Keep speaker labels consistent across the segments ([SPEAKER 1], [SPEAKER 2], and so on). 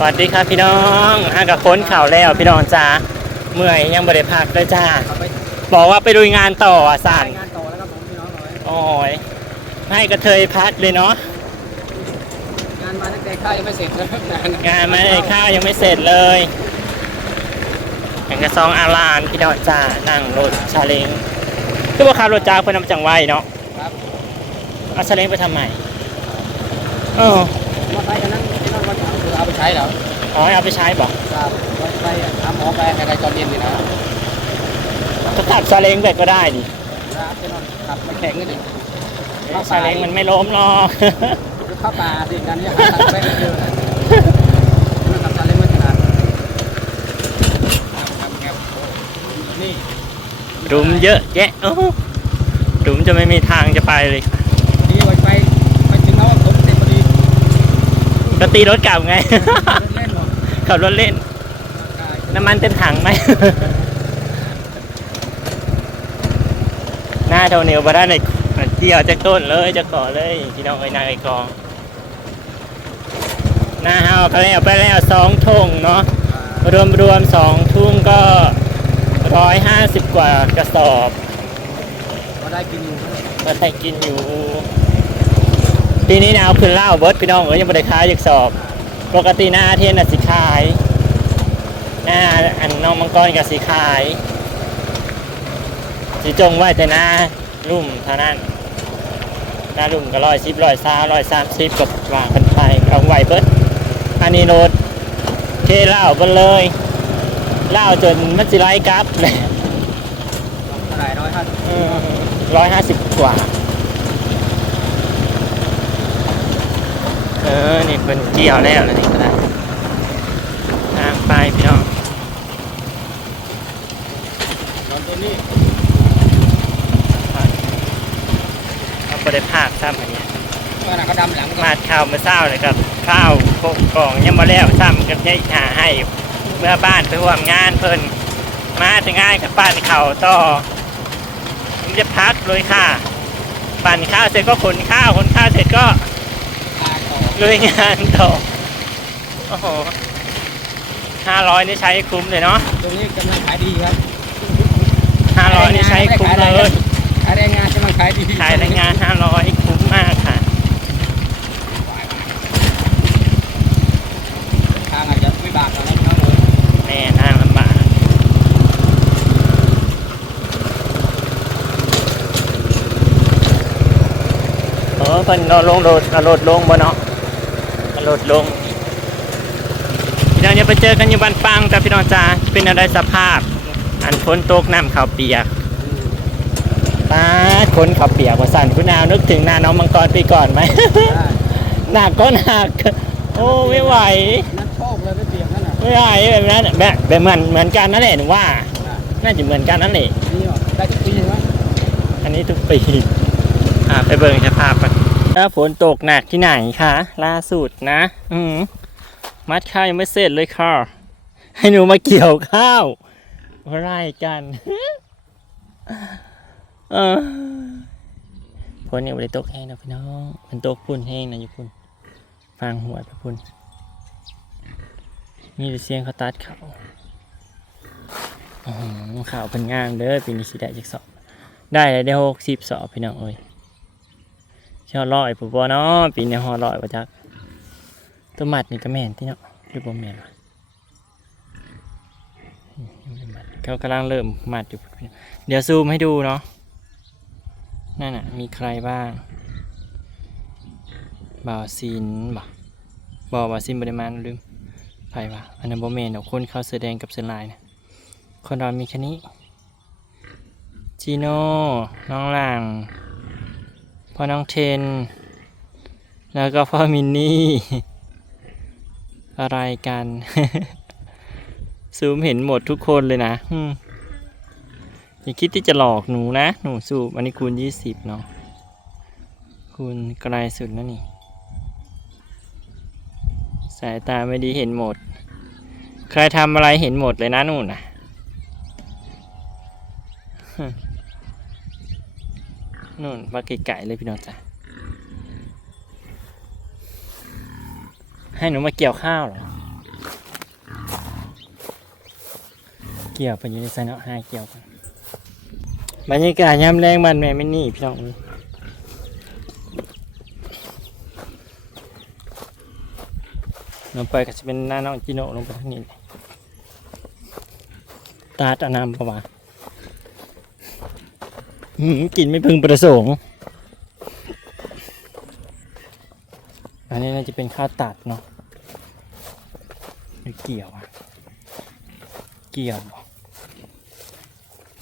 [SPEAKER 1] สวัสดีครับพี่น้องอากับค้นข่าวแล้วพี่น้องจ้าเมื่อยยังบริพักเลยจ้า
[SPEAKER 2] เอาไป
[SPEAKER 1] บอกว่าไปดูงานต่ออะสาร
[SPEAKER 2] รายงานต่อแล้วครับผมพี่น้องหน่อย
[SPEAKER 1] โอ้ยให้กระเทยพักเลยเนาะ
[SPEAKER 2] งานมาตั้งแต่ข้าวยังไม่เสร็จเลยงาน
[SPEAKER 1] งานไม่ได้ข้าวยังไม่เสร็จเลยแข่งกระซองอาลานพี่น้องจ้านั่งรถชาเล้งคือว่าขับรถจ้าเพื่อนนำจังไว้เนาะ
[SPEAKER 2] ครับ
[SPEAKER 1] เอาชาเล้งไปทำไมเออ
[SPEAKER 2] มอไซ เสาร์คือเอาไปใช้แล้ว
[SPEAKER 1] อ๋อเอาไปใช้บอก
[SPEAKER 2] ครับไปทำหมอไปอะไรตอนเย็นนี่นะ
[SPEAKER 1] ก็ขับชาเล้งไปก็ได้ดิ
[SPEAKER 2] ครับพี่น้องขับมันแข็งก็ดิ
[SPEAKER 1] ชาเล้งมันไม่ล้มหรอก
[SPEAKER 2] เข้าป่าสิกันเนี่ยหาทางไปไม่เจอเลยมันขับซาเล้งไม่ถนัดครับครับนี่
[SPEAKER 1] หลุมเยอะแยะโอ้โหหลุมจะไม่มีทางจะไปเลย
[SPEAKER 2] ดีไวไปไปถึงแล้วผมเต็มพอดี
[SPEAKER 1] ก็ตีรถกลับไง
[SPEAKER 2] เล่นหมด
[SPEAKER 1] ขับรถเล่น น้ำมันเต็มถังไหม หน้าเท่าเหนียวมาได้ในเกี่ยวจะต้นเลยจะก่อเลยพี่น้องเอ้ยนางไอ้กอง หน้าเฮาไปแล้วไปแล้วสองทุ่งเนาะรวมรวมๆสองทุ่งก็ร้อยห้าสิบกว่ากระสอบ
[SPEAKER 2] ก็ได้กินอยู่
[SPEAKER 1] ก็ได้กินอยู่ ปีนี้นะเอาขึ้นเหล่าเบิร์ดพี่น้องเอ้ยยังไม่ได้ขายอีกสอบ ปกติหน้าเทียนน่ะสิขายหน้าอันน้องมังกรกับสีขายสีจงไว้แต่หน้าลุ่มเท่านั้นหน้าลุ่มก็ร้อยสิบร้อยซาร้อยสามสิบกับวางกันไปเอาไหวเบิร์ดอันนี้โนดเทเหล่ากันเลยเหล่าจนมันสิไล่กลับเลย
[SPEAKER 2] เท่าไหร่ร้อยห้าสิบ
[SPEAKER 1] ร้อยห้าสิบกว่า ออ นี่เป็นเกี่ยวแล้วนะนี่ก็ได้ทางไปพี่น้อง
[SPEAKER 2] ตอนตัวนี้
[SPEAKER 1] เอาไปได้ภาคซ้ำอันเนี้ย
[SPEAKER 2] เมื่อไหร่เขาดำหลังก็
[SPEAKER 1] มาดข้าวมาเศร้าเลยกับ ข้าวโคกกล่องยังมาแล้วซ้ำกับยายหาให้ เมื่อบ้านไปร่วมงานเพิ่นมาถึงงานกับปั้นเข่าวต่อผมจะพักเลยค่ะปั่นข้าวเสร็จก็ขนข้าวขนข้าวเสร็จก็
[SPEAKER 2] ตาต่อ
[SPEAKER 1] ลุยงานต่อโอ้โหห้าร้อยนี่ใช้คุ้มเลยเนาะ
[SPEAKER 2] ตรงนี้กำลังขายดีครับ
[SPEAKER 1] ห้าร้อยนี่ใช้คุ้มเลย
[SPEAKER 2] ขายแรงงานกำลังขายดี
[SPEAKER 1] ขายแรงงานห้าร้อยคุ้มมากค่ะ
[SPEAKER 2] ทางอาจจะไม่บากเราแล้วนะเลย
[SPEAKER 1] แม่ทางลำบากเออเป็นเราลงโดดกระโดดลงบ่เนาะ กระโดดลงพี่น้องอย่าไปเจอกันอยู่บ้านปังแต่พี่น้องจ้าเป็นอะไรสภาพ อันฝนตกน้ำขาวเปียกตาคนขาวเปียกว่าสั่นคุณนาวนึกถึงหน้าน้องมังกรปีก่อนไหม
[SPEAKER 2] ได้
[SPEAKER 1] หนักก็หนักโอ้ไม่ไหว
[SPEAKER 2] นั่นโชคเลยไม่เปียกนั่นน่ะ
[SPEAKER 1] ไม่ไหวแบบนั้นแบบแบบเหมือนเหมือนกันนั่นแหละหนูว่า น่าจะเหมือนกันนั่นแหละ
[SPEAKER 2] นี่หรอได้ทุกปีใช่ไหม
[SPEAKER 1] อันนี้ทุกปีอ่าไปเบิ่งสภาพกัน ถ้าฝนตกหนักที่ไหนคะล่าสุดนะ อืมมัดข้าวยังไม่เสร็จเลยค่ะ ให้หนูมาเกี่ยวข้าวอะไรกันเออฝนยังไม่ได้ตกแห้งนะพี่น้องมันตกพุ่นแห้งนะอยู่พุ่นฟังหัวไปพุ่นมีแต่เสียงเขาตัดเขาอ๋อข่าวเป็นงามเด้อปีนี้สิได้จักสอบ ได้เลยได้หกสิบสอบพี่น้องเอ้ย เช่าร้อยปุ๊บเนาะปีนี้หอร้อยประจักตัวมัดนี่ก็แม่นที่เนาะหรือบ่แม่นเขากำลังเริ่มมัดอยู่เดี๋ยวซูมให้ดูเนาะนั่นน่ะมีใครบ้างบ่าวซินบ่บ่บ่าวซินบริมาณลืมใครวะอันนั้นบ่แม่นดอกคนเขาเสื้อแดงกับเสื้อลายนะคนเรามีแค่นี้จีโน่น้องหลัง พ่อน้องเทน แล้วก็พ่อมินนี่ อะไรกัน ซูมเห็นหมดทุกคนเลยนะอย่าคิดที่จะหลอกหนูนะ หนูสูบอันนี้คูณยี่สิบเนาะคูณไกลสุดนะนี่ สายตาไม่ดีเห็นหมด ใครทำอะไรเห็นหมดเลยนะนู่นนะ นู่นมาไกลๆเลยพี่น้องจ้ะให้หนูมาเกี่ยวข้าวเหรอ เกี่ยวไปอยู่ในไซน์เอาห้าเกี่ยวกันบรรยากาศยาำแรงมันแม่ไม่นี่พี่น้องลงไปก็จะเป็นหน้าน้องจิโนะลงไปทางนี้ตาจะนำประมาณ กินไม่พึงประสงค์ อันนี้น่าจะเป็นข้าวตัดเนาะหรือเกี่ยวอะเกี่ยว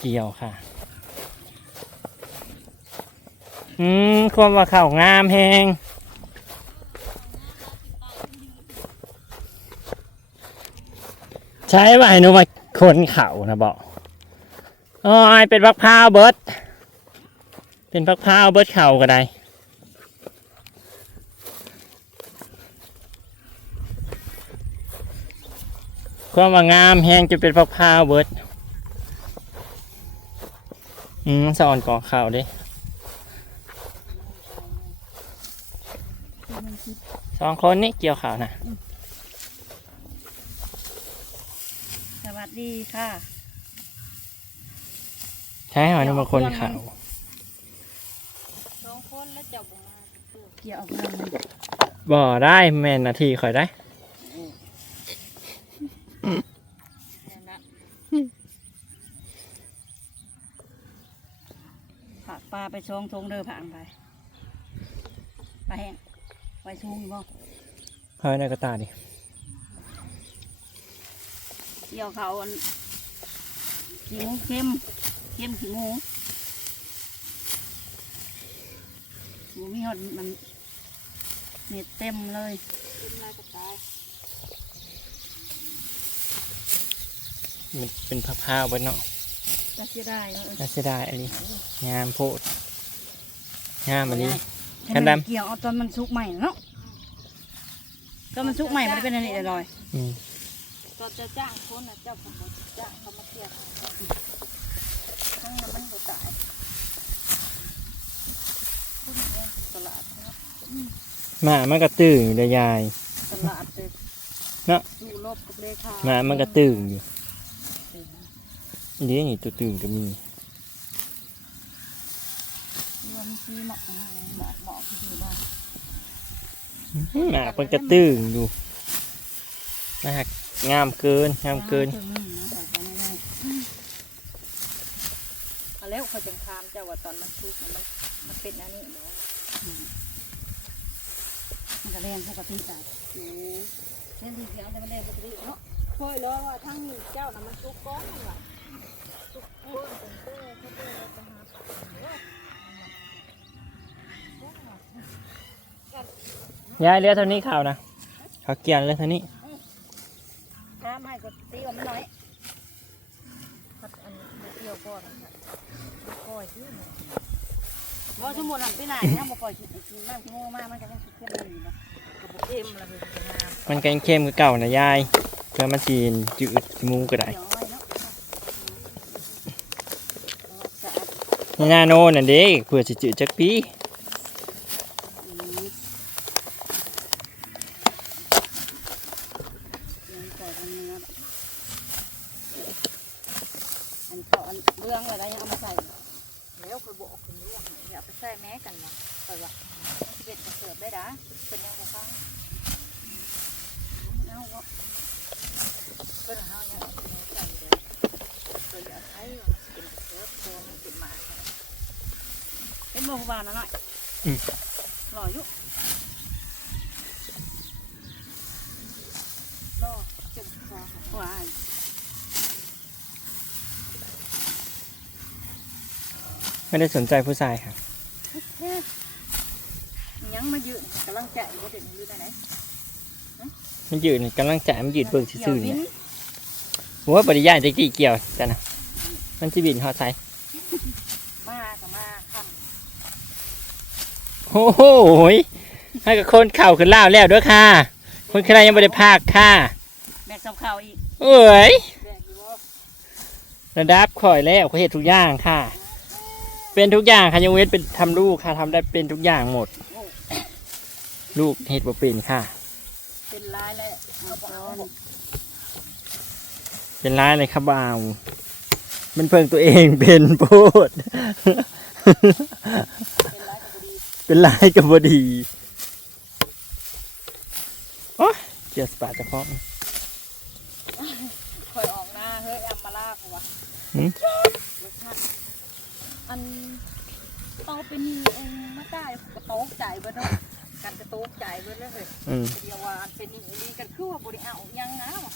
[SPEAKER 1] เกี่ยวค่ะ อืมความว่าข่าวงามแหงใช้ว่าให้หนูมาคนเขานะบอกอ้ยเป็นพักพร้าวเบิร์ด เป็นพักพร้าวเบิร์ดเข่าก็ได้ความว่างามแหงจะเป็นพักพร้าวเบิร์ดอืมสอนกอข่าวเดิสองคนนี้เกี่ยวข่าวนะ
[SPEAKER 3] สวัสดีค่ะ
[SPEAKER 1] ใช้หอยนมาคนข่าว
[SPEAKER 3] สองคนแล้วเจ้าบ่มา เกี่ยวออกมามัน
[SPEAKER 1] บ่ได้แม่นนาทีคอยได้
[SPEAKER 3] เนี่ยนะผักปลาไปชงทงเด้อผังไปปลาแห้งไปชงบ่
[SPEAKER 1] คอยในกระตาดิ
[SPEAKER 3] เกี่ยวเขาอันขี้หมูเข้มเข้มขี้หมูหมูมีหอดมัน เน็ตเต็มเลยเต็มลายกระตาย
[SPEAKER 1] มันเป็นพักพร้าวเบิดเนาะ
[SPEAKER 3] จะเสียได้เนาะ
[SPEAKER 1] น่าเสียดายอันนี้งามโพดงามอันนี้
[SPEAKER 3] ให้
[SPEAKER 1] กัน
[SPEAKER 3] มั
[SPEAKER 1] ดำ
[SPEAKER 3] เกี่ยวเอาตอนมันสุกใหม่เนาะตอนมันสุกใหม่มันจะเป็นอะไรอร่อย
[SPEAKER 1] อืม
[SPEAKER 3] ก็จะจ้างคนนะเจ้าผมจะจ้างเขามาเกี่ยวทั้งนั้นมันก็ตายคนเนี้ยตลาดเนาะ
[SPEAKER 1] หมามันก็ตื่นอยู่เลยยาย
[SPEAKER 3] ตลาดเลย
[SPEAKER 1] เนาะ
[SPEAKER 3] สู้รบกับเลขา
[SPEAKER 1] หมามันก็ตื่นอยู่นี่นี่ตัวตื่นก็มี
[SPEAKER 3] รวมซีเหมาะเหมาะเหมาะที่สุดบ้าง
[SPEAKER 1] หมามันก็ตื่นอยู่นะฮะงามเกินงามเกิน
[SPEAKER 3] เอาแล้วเขาจังคามเจ้าว่าตอนมันสุกมันมันเป็นอันนี้เนาะ มันก็แรงปกติจ้ะโอ้เส้นสีเขียวแต่มันแรงปกติเนาะ
[SPEAKER 4] เคยเลยว่าทั้งนี้เจ้าน่ะมันจุกก้อนนั่นว่ะจุกก้อนเป็นเต้เขาเต้เราจะหาปลา
[SPEAKER 1] ยายเหลือเท่านี้ข่าวนะเขาเกี่ยนเหลยเท่านี้
[SPEAKER 3] ถ้าไม่ก็ตีว่ามันน้อย
[SPEAKER 4] พัดอันเกี่ยวก้อนนะคะคอยชื่อ เนี่ย
[SPEAKER 3] เพราะสมมุติหันไปไหนนะบ่ปล่อยกินกินน้ำขี้โมงมากมันก็ยังสิเข้มอยู่นะ
[SPEAKER 4] กระบอกเอ็มละเห็นจะงาม
[SPEAKER 1] มันก็ยังเข้มคือเก่านะยาย เพื่อมันจีนจืดจมูกก็ได้
[SPEAKER 3] เดี๋ยวเอาไว้เนาะสะอาด
[SPEAKER 1] นี่นาโน่น่ะเด้เพื่อสิจืดจักปี
[SPEAKER 3] อืมเดี๋ยวใส่อันนี้นะอันเขาอันเรื่องอะไรยังเอามาใส่
[SPEAKER 4] แล้วเคยบอกคนร่วงอย่าไปใส่แม้ กันนะแต่ว่า
[SPEAKER 3] มันสิเป็นกระเสิร์ฟได้ด่าเป็นยังไงคะเอาเนาะ
[SPEAKER 4] เพิ่นเฮายังเอาไปใส่เลยเคยเอาใช้ว่ามันเป็นเสื้อตัวมันเป็นหมา
[SPEAKER 3] เป็นโมหบานนะหน่อยหล่ออยู่รอจนคอหายวาย
[SPEAKER 1] ไม่ได้สนใจผู้ชายค่ะ
[SPEAKER 3] เฮ้ ยยังมายืนกำลังใจว่าเด็กยืนไหน
[SPEAKER 1] มันยืนกำลังจ่ายมันยืนเบิ่ง
[SPEAKER 3] เกี่ย
[SPEAKER 1] ซื่
[SPEAKER 3] ว
[SPEAKER 1] อๆ
[SPEAKER 3] วิ
[SPEAKER 1] เนี่ย
[SPEAKER 3] น
[SPEAKER 1] หัวปริยายจะกี่เกี่ยวจ้ะนะมันจะบินหอดใส่
[SPEAKER 3] มากับมาค
[SPEAKER 1] โอ้โหยให้กับคนเข่าขึ้นล่าวแล้วด้วยค่ะ คนใครยังไม่ได้พากค่ะำ
[SPEAKER 3] แบกสับข่าวอีก
[SPEAKER 1] เอ้ย
[SPEAKER 3] แบกอยู่ว่า
[SPEAKER 1] ระดับข่อยแล้วเขาเห็นทุกอย่างค่ะ เป็นทุกอย่างค่ะยังเว้นเป็นทำลูกค่ะทำได้เป็นทุกอย่างหมด ลูกเห็ดบ่เป็นค่ะ
[SPEAKER 3] เป็นลายเลยเอาไปเอา
[SPEAKER 1] เป็นร้ายเลยครับบ่าวมันเพิ่งตัวเองเป็นโพด เป็นร้ายกับบดีโอ้ยเจียสปาจะพร้อม
[SPEAKER 4] คอยออกหน้าเฮ้ยแอมมาลากวะ
[SPEAKER 1] หืม
[SPEAKER 4] รสชาติอันโตเป็นนี่เองมาได้กระโตกใจเบิดเนาะ กันกระโตกใจเบิดเลยเฮ้ย
[SPEAKER 1] อืม
[SPEAKER 4] เดียวว่าอันเป็นนี่ดีกันคือว่าบริเอายังนะวะ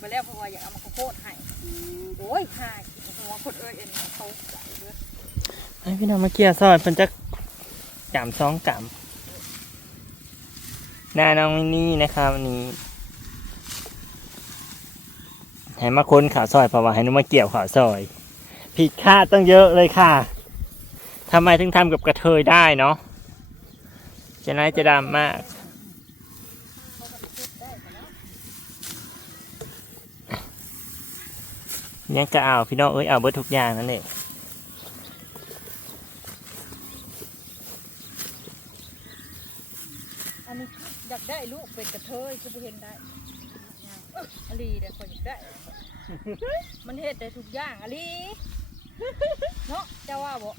[SPEAKER 4] มาแล้วเพราะว่าอยากเอามาโคตรให้โอ้ยห่าหัวคนเอ้ยเอ็นโตกใจเบิด
[SPEAKER 1] ให้พี่น้องมาเกียร์ซอยเพิ่นจะกามสองกามหน้าน้องมินนี่นะครับวันนี้ให้มาค้นข่าวซอยเพราะว่าให้น้องมาเกี่ยวข่าวซอย ผิดคาดตั้งเยอะเลยค่ะทำไมถึงทำกับกระเทยได้เนาะ จะน่ายจะดำมาก ยังก็เอาพี่น้องเอ้ยเอาเบิดทุกอย่างนั่นเอง
[SPEAKER 4] อันนี้อยากได้ลูกเป็นกระเทยคือไปเห็นได้อลีเดี๋ยวคนอยากได้ มันเฮ็ดได้ทุกอย่างอลีเนาะเจ้าว่าบ่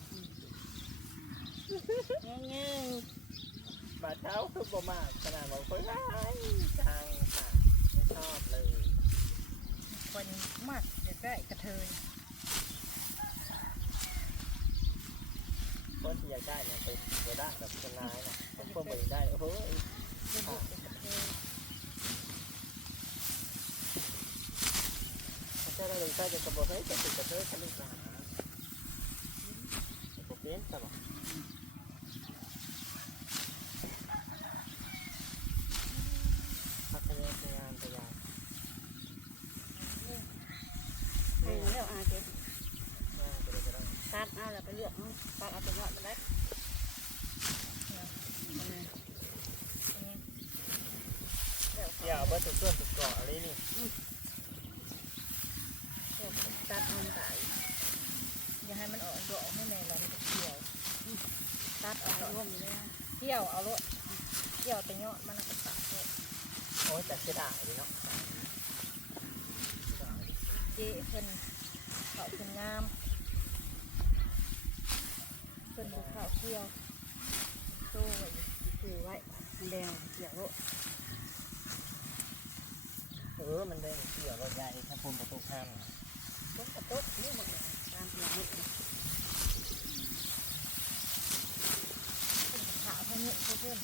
[SPEAKER 4] เงี้ย
[SPEAKER 1] บาดเท้าคือบ่มากขนาดบอกคนร้ายจังค่ะไม่ชอบเลย
[SPEAKER 4] คนมากอยากได้กระเทย
[SPEAKER 1] คนที่อยากได้เนี่ยเป็นตัวด้แบบคนร้ายนะคนคนบ่อยากได้โอ้โห
[SPEAKER 4] เดี๋ยวลูกเป็นกระ
[SPEAKER 1] ถ้าเจ้าได้เลยใช่จะกระบอกเฮ้จะติดกระเทยทะลุมาหาผมเป็นตลอดพักพยายามพยายาม
[SPEAKER 4] ให้แล้วอาเก็บ
[SPEAKER 1] อ่าไปเลยก็ได้
[SPEAKER 4] ตัดเอาแล้วไปเลือกเอาตัดเอาตัวเงาะมาได้แล้ว
[SPEAKER 1] เดี๋ยวเอาเบิร์ตุกส่วนตุกเกาะอะไรนี่
[SPEAKER 4] ตัดมันตายอย่าให้มันออกดอกให้แม่เราเกี่ยวตัดเอาร่วมเลยเกี่ยวเอาลูกเกี่ยวแต่เงาะมันก็ตัดเลย
[SPEAKER 1] โอ้ยแต่เสียดายเลยเนาะ
[SPEAKER 4] เจ๊เพิ่นเขาเพิ่นงามเพิ่นบอกเขาเกี่ยวโซ่ไว้ถือไว้แดงเกี่ยวลูก
[SPEAKER 1] เออ มันได้เกี่ยวรถใหญ่ถ้าผมประตูข้าม
[SPEAKER 4] ต้นกระตุ้นนี่มันตามอย่างนี้เป็นขาเพื่อนเนี่ยเพื่อน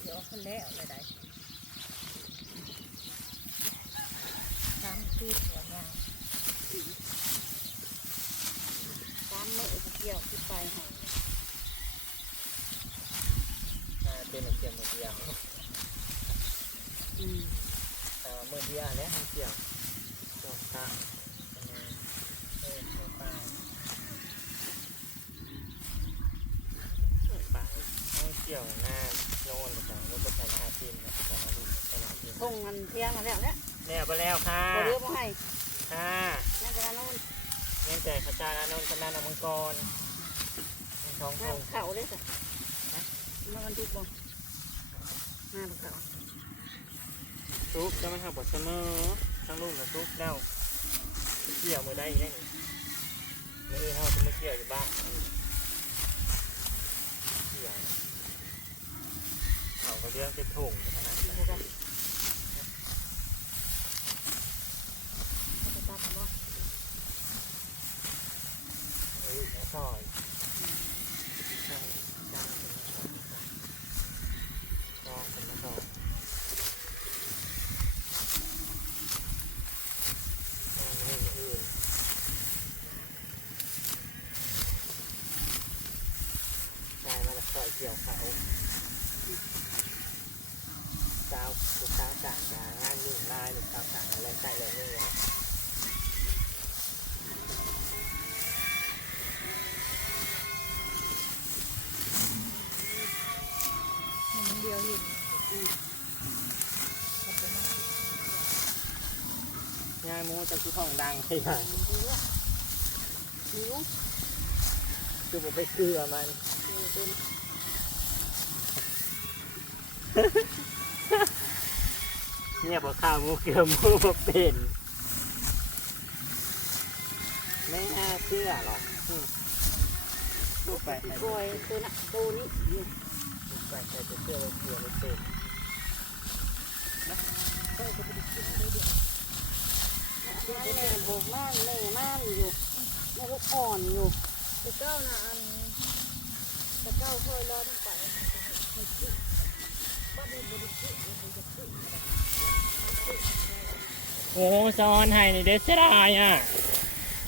[SPEAKER 4] เดี๋ยวคนแล้วเลยได้ตามที่หัวยางตามมือเกี่ยวขึ้นไปห
[SPEAKER 1] อ่าเป็นเกี่ยวมือเดียว
[SPEAKER 4] อืม
[SPEAKER 1] อ่อเดียวเนี่ยมันเกี่ยงข้างอันนี้เออปลาปลายต้องเกี่ยวหน้าโน่นเลยจ้ะแล้วก็ใส่หน้าทีมนะใส่หน้าดูใส่หน้าทีม
[SPEAKER 4] พงมันเที่ยงมาแล้วเนี่ย
[SPEAKER 1] เนี่ยไปแล้วค่ะ
[SPEAKER 4] พอเรือมาให้
[SPEAKER 1] ค่ะ
[SPEAKER 4] นั่นจะนู่น
[SPEAKER 1] เงินแต่ขจานาโน่นคณะนมังกรท้องค
[SPEAKER 4] น้างเข่าเลยสิมันมันทุกบ่หน้าเข่า
[SPEAKER 1] ซุปจะมันหักบทเสมอทั้งลูกกับซุปแล้วเกี่ยวมือได้อีกแล้วนี่มืออเท่าจะมาเกี่ยวอยู่บ้านเกี่ยวเขาก็เลี้ยงเป็นถุงขนาดนั้น
[SPEAKER 4] เขาจะ
[SPEAKER 1] เฮ้ยน้ำซอยใช่จางเป็นน้ำซอยจองเป็นน้ำซอยจองมืออื่นใช่มาละซอยเกี่ยวเขา สาวลูกสาวต่างจากงานนิ่งลายลูกสาวต่างอะไรใส่เลยนี่วะ
[SPEAKER 4] มันเดียวเห็น
[SPEAKER 1] งานมู จะคือห้องดังใช่ไหม
[SPEAKER 4] หิว
[SPEAKER 1] คือผมไปเกลือมัน
[SPEAKER 4] หิวเป็น
[SPEAKER 1] ยเนี่ยบอกข้าวหมูเกลือหมูบ่เป็นไม่น่าเชื่อหรอกอืมลูกไปไป
[SPEAKER 3] กอยตัวน่ะตัวนี้อยู่
[SPEAKER 1] ลูกไปใครจะเชื่อว่าเกลือไม่เป็น
[SPEAKER 3] มั นแม่โบกม่านแม่ม่านอยู่แม่ลูกอ่อนอยู่
[SPEAKER 4] แต่เจ้าน่ะอันแต่เจ้าเคยรอดไป
[SPEAKER 1] โอ้ซ้อนให้นี่เด็ดเสียดายอะ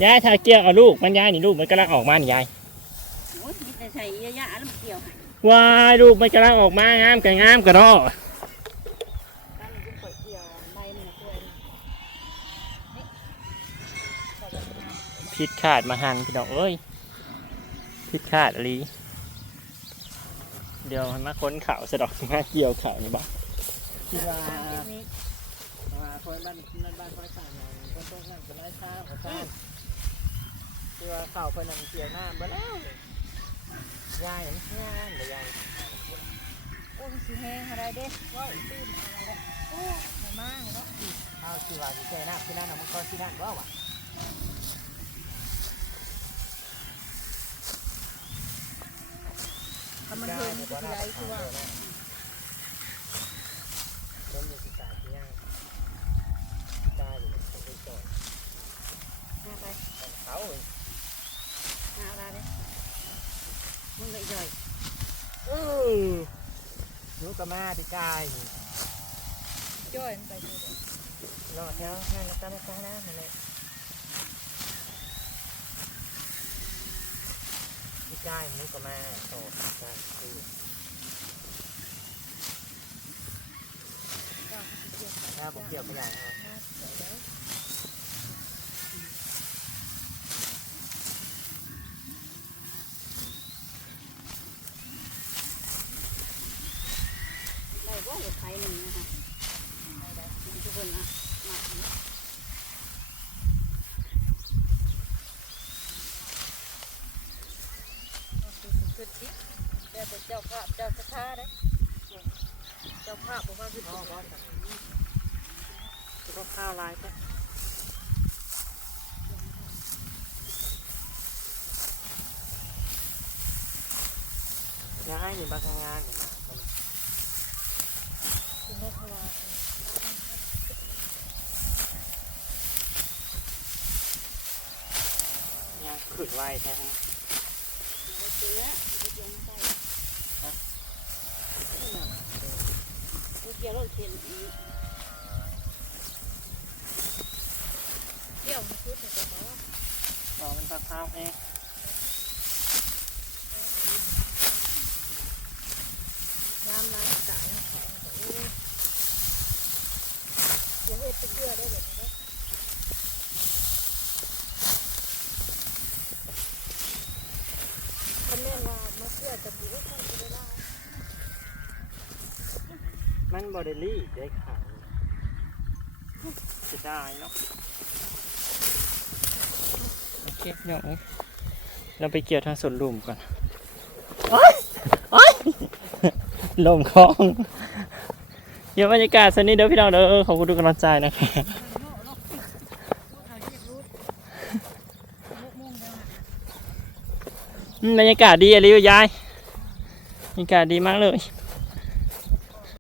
[SPEAKER 1] ยายถ้าเกี่ยวเอาลูกมันยายนี่ลูกมันกำลังออกมานี่ยาย
[SPEAKER 3] โอ้ยมีแต่ใส่เยอะๆแล้วมันเกี่ยวให้
[SPEAKER 1] ว้ายลูกมันกำลังออกมางามกับงามกับรอ
[SPEAKER 3] ตั้งขึ้นไปเกี่ยวใบมันน่ะเพื่อน
[SPEAKER 1] ผิดขาดมาหันพี่น้องเอ้ยผิดขาดอะไรเดี๋ยวมาค้นเขาสะดอกมาเกี่ยวเขานี่บ้างคิดว่าว่าคนบ้านนั่นบ้านคนต่างคนตรงนั้นเป็นไรข้าวข้าวที่ว่าเขาคนนั้นเกี่ยวหน้าเบ่แล้วยายมันงานเลยยาย
[SPEAKER 4] โอ้ยสิแห้งอะไรเด้ว่าตื้มอะไรแหละโอ้ไม่มากเนาะ
[SPEAKER 1] เอาสิว่าสิแก่หน้าที่นั่นน่ะมันก็ที่นั่นว่าวะ
[SPEAKER 4] ถ้างมันจะไรคือว่า
[SPEAKER 1] เล่นอยู่ที่สายที่ย่างตายอยู่ ตรงไปก่อน
[SPEAKER 3] หาไป
[SPEAKER 1] เขาเอ้ย
[SPEAKER 3] หาอะไรเลยมึงเลยย่อย
[SPEAKER 1] เออหนูกระมาที่กายนี่
[SPEAKER 4] จ้อยมันไปเลย
[SPEAKER 1] รอดแล้วนั่นแล้วก็ไม่กล้านะนั่นแหละที่กาย หนูกระมาโตกายคือถ้าผมเกี่ยวขยะเอา
[SPEAKER 3] ได้บ่เหลือไทยหนึ่งนะคะได้ได้ทุกคนอะมาเนาะ
[SPEAKER 4] คือจิแต่แต่ เจ้าภาเจ้าสถาเจ้าภาพบอกว่าคือ
[SPEAKER 1] พ่อพ่อสั่งจะก็ข้าวลายก็ย้ายนี่บางงานอยู่นะ
[SPEAKER 4] คือแม่ทวาร
[SPEAKER 1] ย้ายขึ้นไวแท้ไหม
[SPEAKER 3] เสือเกี่ยวไม่ ได้เกี่ยวเรถเข็นอีก
[SPEAKER 4] เกี่ยวมันชุดเนี่ยก็หมอ
[SPEAKER 1] อ๋อมันปลาข้าวเอง
[SPEAKER 4] น้ำล้างกายน้ำแข็งโอ้ยเดี๋ยวเฮ็ดไปเชื่อได้แบบนี้คอมเมนต์ว่ามาเชื่อจะดีก็คนจะได้
[SPEAKER 1] มันบอดลี่ได้ขายจะได้เนาะโอเคเดี๋ยวเราไปเกี่ยวทางสวนลุมก่อนโอ๊ยโอ๊ยลมคลองเดี๋ยวบรรยากาศสวนนี้เด้อพี่น้องเด้อขอบคุณทุกกำลังใจนะคะอืมบรรยากาศดีอะไรอยู่ยายบรรยากาศดีมากเลย